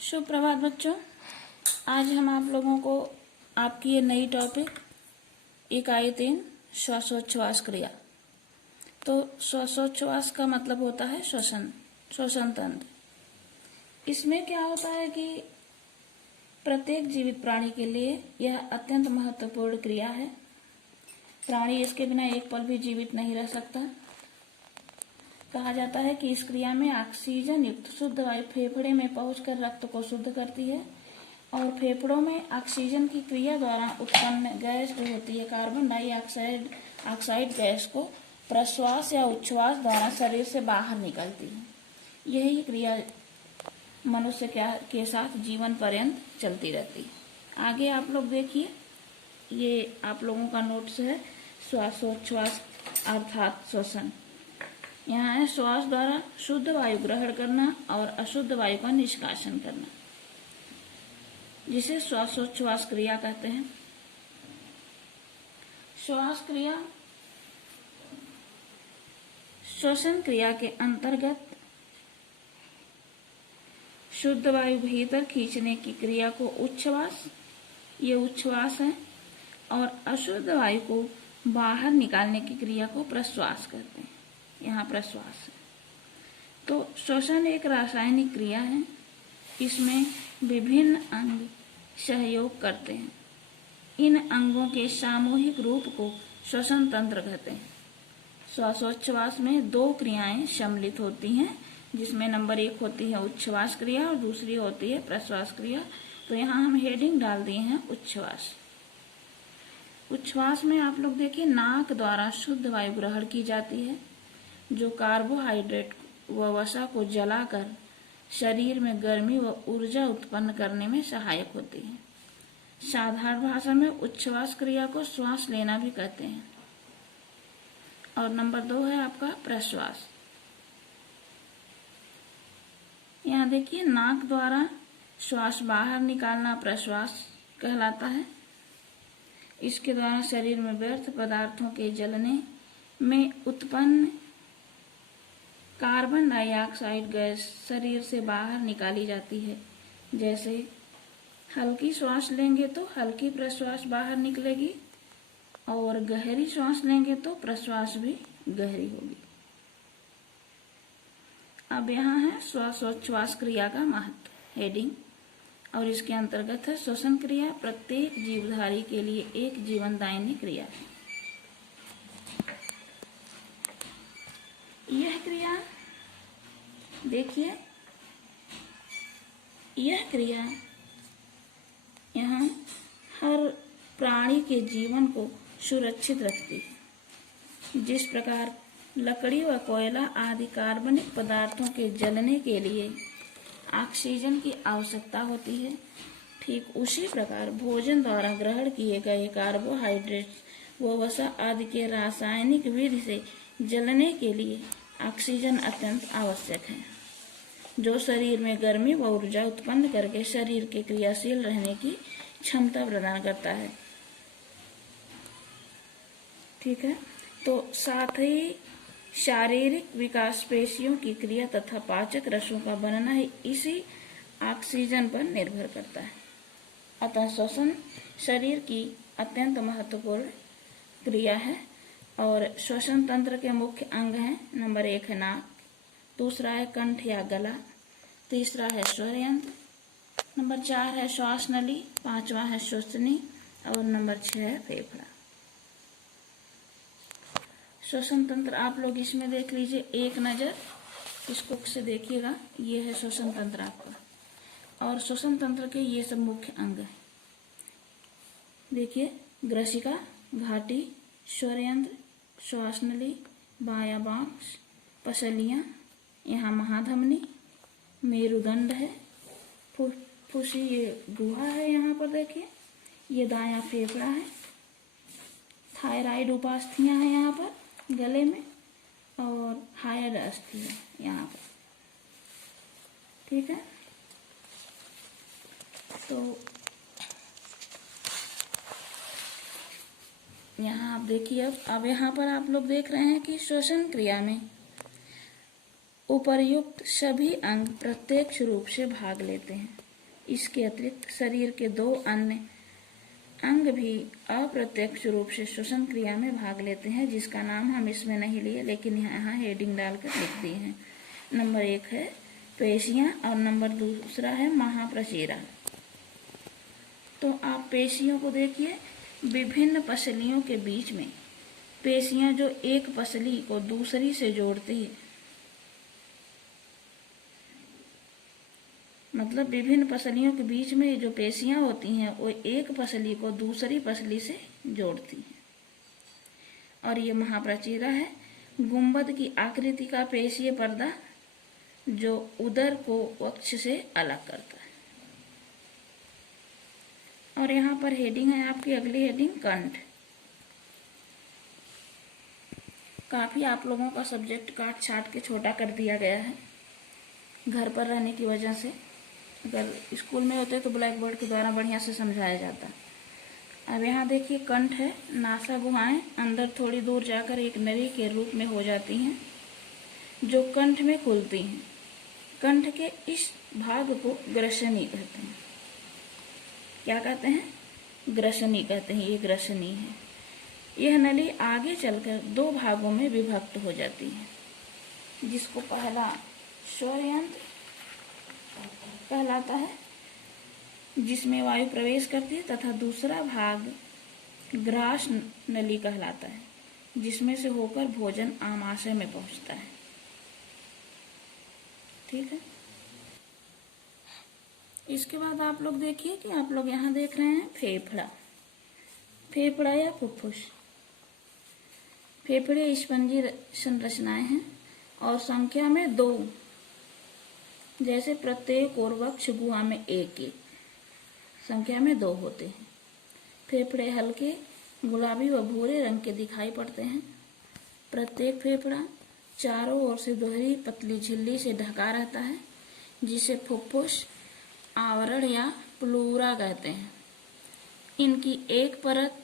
सुप्रभात बच्चों। आज हम आप लोगों को आपकी ये नई टॉपिक इकाई 3 श्वासोच्छ्वास क्रिया। तो श्वासोच्छ्वास का मतलब होता है श्वसन तंत्र। इसमें क्या होता है कि प्रत्येक जीवित प्राणी के लिए यह अत्यंत महत्वपूर्ण क्रिया है। प्राणी इसके बिना एक पल भी जीवित नहीं रह सकता। कहा जाता है कि इस क्रिया में ऑक्सीजन युक्त शुद्ध वायु फेफड़े में पहुंचकर रक्त को शुद्ध करती है और फेफड़ों में ऑक्सीजन की क्रिया द्वारा उत्पन्न गैस जो होती है कार्बन डाइऑक्साइड गैस को प्रश्वास या उच्छ्वास द्वारा शरीर से बाहर निकलती है। यही क्रिया मनुष्य के साथ जीवन पर्यंत चलती रहती है। आगे आप लोग देखिए, ये आप लोगों का नोट्स है श्वासोच्छ्वास अर्थात श्वसन। यहाँ है श्वास द्वारा शुद्ध वायु ग्रहण करना और अशुद्ध वायु का निष्कासन करना, जिसे श्वासोच्छ्वास क्रिया कहते हैं। श्वास क्रिया श्वसन क्रिया के अंतर्गत शुद्ध वायु भीतर खींचने की क्रिया को उच्छ्वास, ये उच्छ्वास है, और अशुद्ध वायु को बाहर निकालने की क्रिया को प्रश्वास कहते हैं। यहाँ प्रश्वास है। तो श्वसन एक रासायनिक क्रिया है। इसमें विभिन्न अंग सहयोग करते हैं। इन अंगों के सामूहिक रूप को श्वसन तंत्र कहते हैं। श्वासोच्छ्वास में दो क्रियाएं सम्मिलित होती हैं, जिसमें नंबर 1 होती है उच्छ्वास क्रिया और दूसरी होती है प्रश्वास क्रिया। तो यहाँ हम हेडिंग डाल दिए हैं उच्छ्वास। उच्छ्वास में आप लोग देखिए, नाक द्वारा शुद्ध वायु ग्रहण की जाती है, जो कार्बोहाइड्रेट व वसा को जलाकर शरीर में गर्मी व ऊर्जा उत्पन्न करने में सहायक होती है। साधारण भाषा में उच्छ्वास क्रिया को श्वास लेना भी कहते हैं। और नंबर 2 है आपका प्रश्वास। यहाँ देखिए, नाक द्वारा श्वास बाहर निकालना प्रश्वास कहलाता है। इसके द्वारा शरीर में व्यर्थ पदार्थों के जलने में उत्पन्न कार्बन डाइऑक्साइड गैस शरीर से बाहर निकाली जाती है। जैसे हल्की श्वास लेंगे तो हल्की प्रश्वास बाहर निकलेगी और गहरी श्वास लेंगे तो प्रश्वास भी गहरी होगी। अब यहाँ है श्वासोच्छ्वास क्रिया का महत्व हेडिंग, और इसके अंतर्गत है श्वसन क्रिया प्रत्येक जीवधारी के लिए एक जीवनदायिनी क्रिया है। यह क्रिया देखिए, यह क्रिया यहाँ हर प्राणी के जीवन को सुरक्षित रखती है। जिस प्रकार लकड़ी व कोयला आदि कार्बनिक पदार्थों के जलने के लिए ऑक्सीजन की आवश्यकता होती है, ठीक उसी प्रकार भोजन द्वारा ग्रहण किए गए कार्बोहाइड्रेट व वसा आदि के रासायनिक विधि से जलने के लिए ऑक्सीजन अत्यंत आवश्यक है, जो शरीर में गर्मी व ऊर्जा उत्पन्न करके शरीर के क्रियाशील रहने की क्षमता प्रदान करता है। ठीक है। तो साथ ही शारीरिक विकास, पेशियों की क्रिया तथा पाचक रसों का बनना ही इसी ऑक्सीजन पर निर्भर करता है। अतः श्वसन शरीर की अत्यंत महत्वपूर्ण क्रिया है। और श्वसन तंत्र के मुख्य अंग हैं, नंबर 1 है नाक, दूसरा है कंठ या गला, तीसरा है स्वर यंत्र, नंबर 4 है श्वास नली, 5वां है श्वसनी और नंबर 6 है फेफड़ा। श्वसन तंत्र आप लोग इसमें देख लीजिए, एक नज़र इसको से देखिएगा, ये है श्वसन तंत्र आपका। और श्वसन तंत्र के ये सब मुख्य अंग हैं। देखिए, ग्रसिका, घाटी, स्वर यंत्र, श्वास नली, बायां बांस, पसलियां, यहाँ महाधमनी, मेरुदंड है, फुसी ये गुहा है, यहाँ पर देखिए ये दायां फेफड़ा है, थायराइड उपास्थियां हैं यहाँ पर गले में, और हायर अस्थि है यहाँ पर। ठीक है। तो यहाँ आप देखिए, अब यहाँ पर आप लोग देख रहे हैं कि श्वसन क्रिया में उपर्युक्त सभी अंग प्रत्यक्ष रूप से भाग लेते हैं। इसके अतिरिक्त शरीर के 2 अन्य अंग भी अप्रत्यक्ष रूप से श्वसन क्रिया में भाग लेते हैं, जिसका नाम हम इसमें नहीं लिए, लेकिन यहाँ हेडिंग डालकर लिख दिए हैं। नंबर 1 है पेशियां और नंबर 2 है महाप्रचीरा। तो आप पेशियों को देखिए, विभिन्न पसलियों के बीच में पेशियां जो एक पसली को दूसरी से जोड़ती है, मतलब विभिन्न पसलियों के बीच में जो पेशियां होती हैं वो एक पसली को दूसरी पसली से जोड़ती हैं। और ये महाप्रचीरा है, गुंबद की आकृति का पेशीय पर्दा जो उदर को वक्ष से अलग करता है। और यहाँ पर हेडिंग है आपकी, अगली हेडिंग कंठ। काफी आप लोगों का सब्जेक्ट काट छाट के छोटा कर दिया गया है घर पर रहने की वजह से। अगर स्कूल में होते तो ब्लैक बोर्ड के द्वारा बढ़िया से समझाया जाता। अब यहाँ देखिए कंठ है, नासा गुहाएं अंदर थोड़ी दूर जाकर एक नली के रूप में हो जाती हैं जो कंठ में खुलती हैं। कंठ के इस भाग को ग्रसनी कहते हैं। क्या कहते हैं? ग्रसनी कहते हैं। ये ग्रसनी है। यह नली आगे चलकर 2 भागों में विभक्त हो जाती है, जिसको पहला स्वयंत्र कहलाता है, जिसमें वायु प्रवेश करती है, तथा दूसरा भाग ग्रास नली कहलाता है, जिसमें से होकर भोजन आमाशय में पहुंचता है। ठीक है। इसके बाद आप लोग देखिए कि आप लोग यहाँ देख रहे हैं फेफड़ा। फेफड़ा या फुफ्फुस। फेफड़े स्पंजी संरचनाएं हैं और संख्या में 2, जैसे प्रत्येक और वक्ष गुहा में 1-1 संख्या में 2 होते हैं। फेफड़े हल्के गुलाबी व भूरे रंग के दिखाई पड़ते हैं। प्रत्येक फेफड़ा चारों ओर से दोहरी पतली झिल्ली से ढका रहता है, जिसे फुफ्फुस आवरण या प्लूरा कहते हैं। इनकी एक परत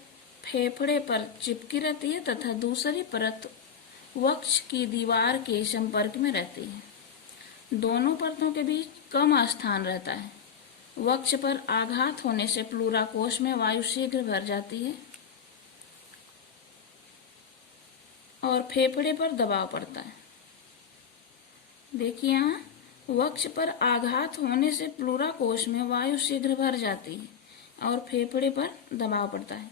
फेफड़े पर चिपकी रहती है तथा दूसरी परत वक्ष की दीवार के संपर्क में रहती है। दोनों परतों के बीच कम स्थान रहता है। वक्ष पर आघात होने से प्लूरा कोश में वायु शीघ्र भर जाती है और फेफड़े पर दबाव पड़ता है। देखिए यहाँ, वक्ष पर आघात होने से प्लूरा कोश में वायु शीघ्र भर जाती है और फेफड़े पर दबाव पड़ता है,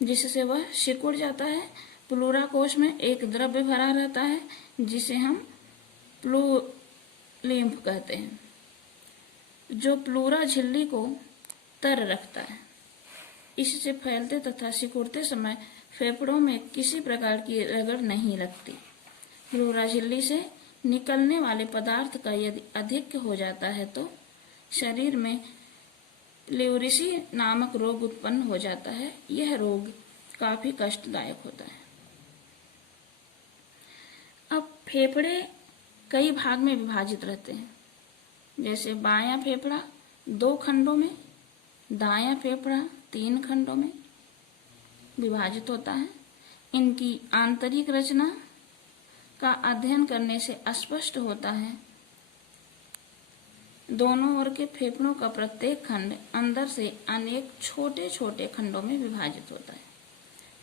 जिससे वह सिकुड़ जाता है। प्लूरा कोश में एक द्रव्य भरा रहता है, जिसे हम प्लूलिम्फ कहते हैं, जो प्लूरा झिल्ली को तर रखता है। इससे फैलते तथा सिकुड़ते समय फेफड़ों में किसी प्रकार की रगड़ नहीं लगती। प्लूरा झिल्ली से निकलने वाले पदार्थ का यदि अधिक हो जाता है तो शरीर में प्लेउरिसी नामक रोग उत्पन्न हो जाता है। यह रोग काफी कष्टदायक होता है। अब फेफड़े कई भाग में विभाजित रहते हैं, जैसे बायां फेफड़ा 2 खंडों में, दायां फेफड़ा 3 खंडों में विभाजित होता है। इनकी आंतरिक रचना का अध्ययन करने से स्पष्ट होता है दोनों ओर के फेफड़ों का प्रत्येक खंड अंदर से अनेक छोटे छोटे खंडों में विभाजित होता है,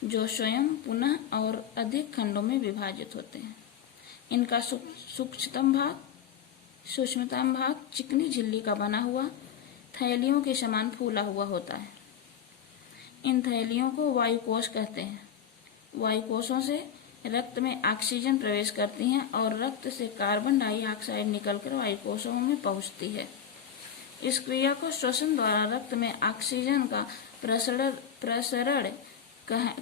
जो स्वयं पुनः और अधिक खंडों में विभाजित होते हैं। इनका सूक्ष्मतम भाग चिकनी झिल्ली का बना हुआ थैलियों के समान फूला हुआ होता है। इन थैलियों को वायुकोश कहते हैं। वायुकोशों से रक्त में ऑक्सीजन प्रवेश करती हैं और रक्त से कार्बन डाइऑक्साइड निकलकर वायुकोशों में पहुंचती है। इस क्रिया को श्वसन द्वारा रक्त में ऑक्सीजन का प्रसरण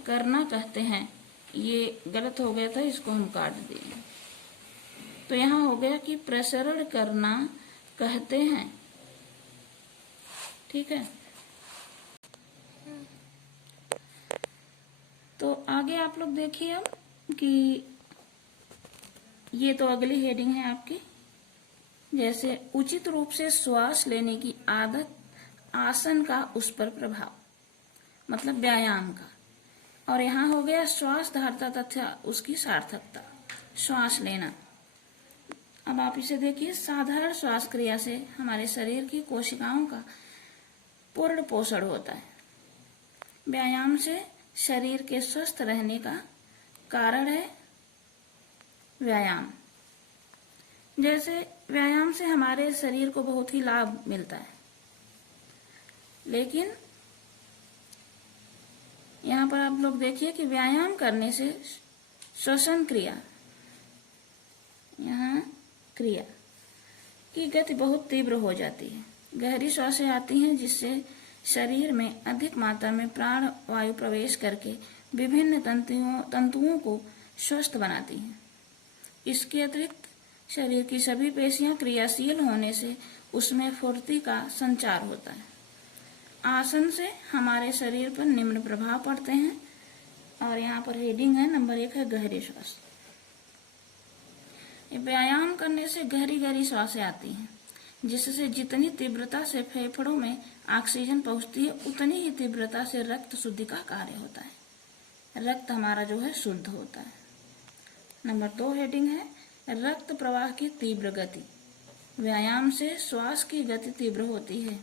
करना कहते हैं। ये गलत हो गया था, इसको हम काट दिए। तो यहाँ हो गया कि प्रसरण करना कहते हैं। ठीक है। तो आगे आप लोग देखिए अब कि ये तो अगली हेडिंग है आपकी, जैसे उचित रूप से श्वास लेने की आदत, आसन का उस पर प्रभाव, मतलब व्यायाम का। और यहाँ हो गया श्वास धारता तथा उसकी सार्थकता। श्वास लेना, अब आप इसे देखिए, साधारण श्वास क्रिया से हमारे शरीर की कोशिकाओं का पूर्ण पोषण होता है। व्यायाम से शरीर के स्वस्थ रहने का कारण है व्यायाम। जैसे व्यायाम से हमारे शरीर को बहुत ही लाभ मिलता है, लेकिन यहाँ पर आप लोग देखिए कि व्यायाम करने से श्वसन क्रिया, यहाँ क्रिया की गति बहुत तीव्र हो जाती है। गहरी श्वासें आती हैं जिससे शरीर में अधिक मात्रा में प्राण वायु प्रवेश करके विभिन्न तंतुओं को स्वस्थ बनाती हैं। इसके अतिरिक्त शरीर की सभी पेशियां क्रियाशील होने से उसमें फुर्ती का संचार होता है। आसन से हमारे शरीर पर निम्न प्रभाव पड़ते हैं, और यहाँ पर हेडिंग है नंबर 1 है गहरी श्वास। व्यायाम करने से गहरी गहरी श्वासें आती हैं, जिससे जितनी तीव्रता से फेफड़ों में ऑक्सीजन पहुंचती है उतनी ही तीव्रता से रक्त शुद्धि का कार्य होता है। रक्त हमारा जो है शुद्ध होता है। नंबर 2 हेडिंग है रक्त प्रवाह की तीव्र गति। व्यायाम से श्वास की गति तीव्र होती है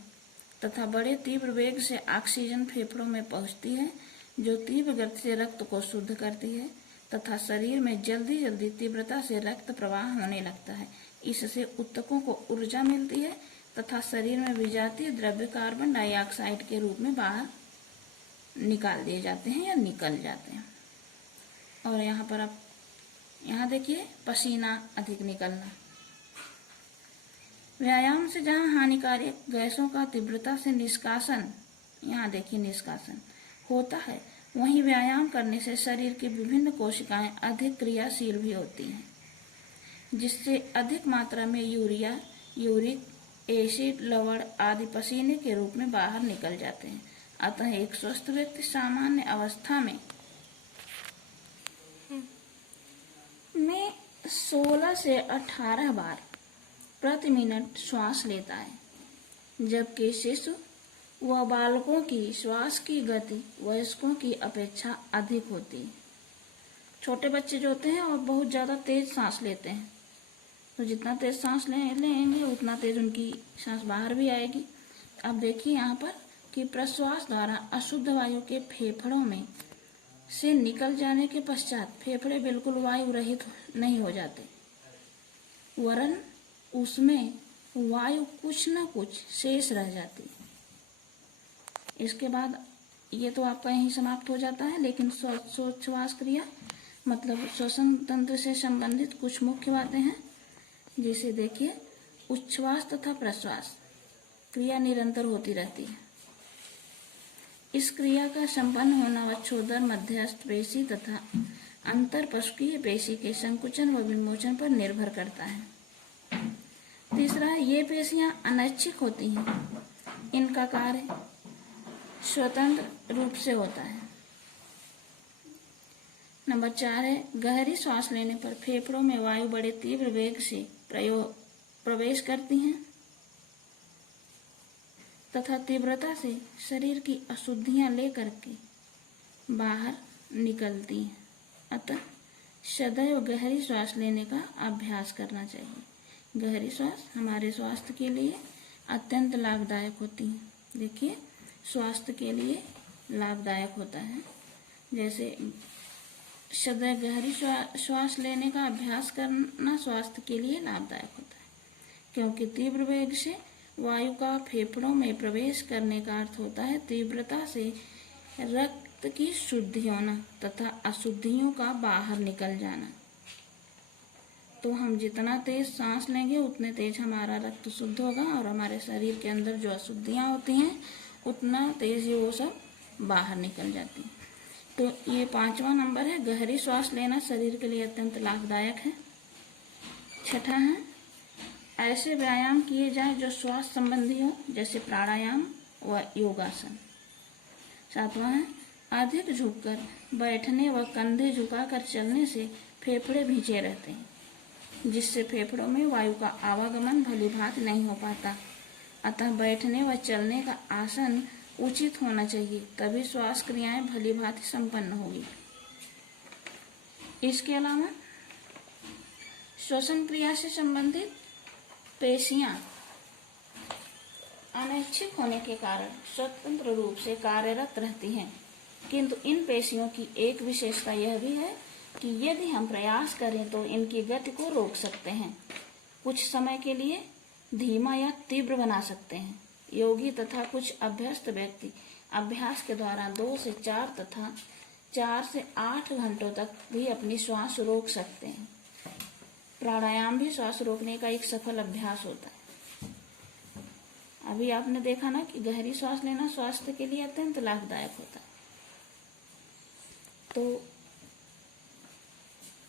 तथा बड़े तीव्र वेग से ऑक्सीजन फेफड़ों में पहुंचती है, जो तीव्र गति से रक्त को शुद्ध करती है तथा शरीर में जल्दी जल्दी तीव्रता से रक्त प्रवाह होने लगता है। इससे ऊतकों को ऊर्जा मिलती है तथा शरीर में विजातीय द्रव्य कार्बन डाइऑक्साइड के रूप में बाहर निकाल दिए जाते हैं या निकल जाते हैं। और यहाँ पर आप यहाँ देखिए पसीना अधिक निकलना। व्यायाम से जहाँ हानिकारक गैसों का तीव्रता से निष्कासन, यहाँ देखिए निष्कासन होता है, वहीं व्यायाम करने से शरीर की विभिन्न कोशिकाएं अधिक क्रियाशील भी होती हैं, जिससे अधिक मात्रा में यूरिया, यूरिक एसिड, लवण आदि पसीने के रूप में बाहर निकल जाते हैं। अतः एक स्वस्थ व्यक्ति सामान्य अवस्था में 16 से 18 बार प्रति मिनट श्वास लेता है, जबकि शिशु व बालकों की श्वास की गति वयस्कों की अपेक्षा अधिक होती है। छोटे बच्चे जो होते हैं और बहुत ज़्यादा तेज सांस लेते हैं, तो जितना तेज सांस लेंगे उतना तेज उनकी सांस बाहर भी आएगी। अब देखिए यहाँ पर कि प्रश्वास द्वारा अशुद्ध वायु के फेफड़ों में से निकल जाने के पश्चात फेफड़े बिल्कुल वायु रहित नहीं हो जाते, वरन उसमें वायु कुछ न कुछ शेष रह जाती है। इसके बाद ये तो आपका यहीं समाप्त हो जाता है, लेकिन श्वास क्रिया मतलब श्वसन तंत्र से संबंधित कुछ मुख्य बातें हैं, जिसे देखिए उच्छ्वास तथा प्रश्वास क्रिया निरंतर होती रहती है। इस क्रिया का संपन्न होना वक्षोदर, मध्यस्थ पेशी तथा अंतरपश्कीय पेशी के संकुचन व विमोचन पर निर्भर करता है। तीसरा, ये पेशियां अनैच्छिक होती हैं, इनका कार्य स्वतंत्र रूप से होता है। नंबर 4 है गहरी श्वास लेने पर फेफड़ों में वायु बड़े तीव्र वेग से प्रवेश करती हैं तथा तीव्रता से शरीर की अशुद्धियां लेकर के बाहर निकलती हैं। अतः सदैव गहरी श्वास लेने का अभ्यास करना चाहिए। गहरी श्वास हमारे स्वास्थ्य के लिए अत्यंत लाभदायक होती है। देखिए स्वास्थ्य के लिए लाभदायक होता है। जैसे सदैव गहरी श्वास लेने का अभ्यास करना स्वास्थ्य के लिए लाभदायक होता है, क्योंकि तीव्र वेग से वायु का फेफड़ों में प्रवेश करने का अर्थ होता है तीव्रता से रक्त की शुद्धि होना तथा अशुद्धियों का बाहर निकल जाना। तो हम जितना तेज सांस लेंगे उतने तेज हमारा रक्त शुद्ध होगा और हमारे शरीर के अंदर जो अशुद्धियां होती हैं उतना तेज ही वो सब बाहर निकल जाती हैं। तो ये 5वां नंबर है, गहरी श्वास लेना शरीर के लिए अत्यंत लाभदायक है। 6ठा है ऐसे व्यायाम किए जाएं जो श्वास संबंधी हो, जैसे प्राणायाम व योगासन। 7वां है अधिक झुककर बैठने व कंधे झुकाकर चलने से फेफड़े भींचे रहते हैं, जिससे फेफड़ों में वायु का आवागमन भलीभांति नहीं हो पाता। अतः बैठने व चलने का आसन उचित होना चाहिए, तभी श्वास क्रियाएं भलीभांति संपन्न होगी। इसके अलावा श्वसन क्रिया से संबंधित पेशियां अनैच्छिक होने के कारण स्वतंत्र रूप से कार्यरत रहती हैं, किंतु इन पेशियों की एक विशेषता यह भी है कि यदि हम प्रयास करें तो इनकी गति को रोक सकते हैं, कुछ समय के लिए धीमा या तीव्र बना सकते हैं। योगी तथा कुछ अभ्यस्त व्यक्ति अभ्यास के द्वारा 2 से 4 तथा 4 से 8 घंटों तक भी अपनी श्वास रोक सकते हैं। प्राणायाम भी श्वास रोकने का एक सफल अभ्यास होता है। अभी आपने देखा ना कि गहरी श्वास लेना स्वास्थ्य के लिए अत्यंत लाभदायक होता है। तो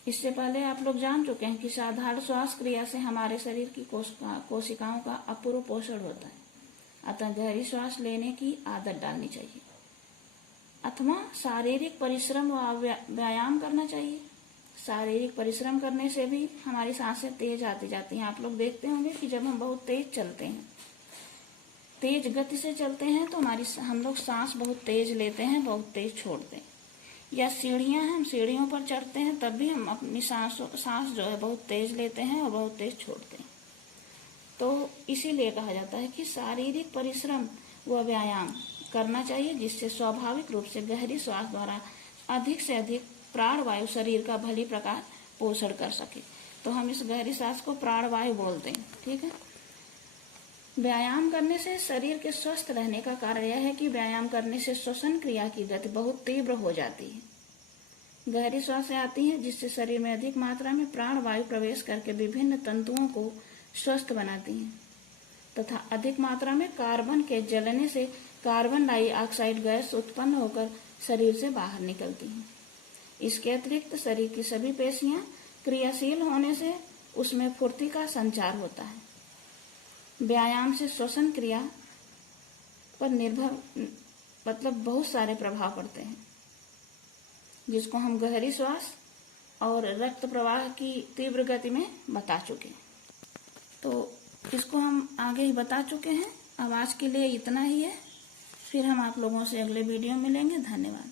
इससे पहले आप लोग जान चुके हैं कि साधारण श्वास क्रिया से हमारे शरीर की कोशिकाओं का अपूर्व पोषण होता है, अतः गहरी श्वास लेने की आदत डालनी चाहिए अथवा शारीरिक परिश्रम व व्यायाम करना चाहिए। शारीरिक परिश्रम करने से भी हमारी सांसें तेज आती जाती हैं। आप लोग देखते होंगे कि जब हम बहुत तेज चलते हैं, तेज गति से चलते हैं, तो हम लोग सांस बहुत तेज लेते हैं, बहुत तेज छोड़ते हैं। या सीढ़ियां हैं, हम सीढ़ियों पर चढ़ते हैं, तब भी हम अपनी सांस जो है बहुत तेज लेते हैं और बहुत तेज छोड़ते हैं। तो इसीलिए कहा जाता है कि शारीरिक परिश्रम व व्यायाम करना चाहिए, जिससे स्वाभाविक रूप से गहरी श्वास द्वारा अधिक से अधिक प्राणवायु शरीर का भली प्रकार पोषण कर सके। तो हम इस गहरी श्वास को प्राणवायु बोलते हैं। ठीक है। व्यायाम करने से शरीर के स्वस्थ रहने का कारण यह है कि व्यायाम करने से श्वसन क्रिया की गति बहुत तीव्र हो जाती है। गहरी श्वासें आती हैं जिससे शरीर में अधिक मात्रा में प्राणवायु प्रवेश करके विभिन्न तंतुओं को स्वस्थ बनाती हैं तथा अधिक मात्रा में कार्बन के जलने से कार्बन डाइऑक्साइड गैस उत्पन्न होकर शरीर से बाहर निकलती हैं। इसके अतिरिक्त शरीर की सभी पेशियां क्रियाशील होने से उसमें फुर्ती का संचार होता है। व्यायाम से श्वसन क्रिया पर निर्भर बहुत सारे प्रभाव पड़ते हैं, जिसको हम गहरी श्वास और रक्त प्रवाह की तीव्र गति में बता चुके हैं। तो इसको हम आगे ही बता चुके हैं। अब आज के लिए इतना ही है। फिर हम आप लोगों से अगले वीडियो में मिलेंगे। धन्यवाद।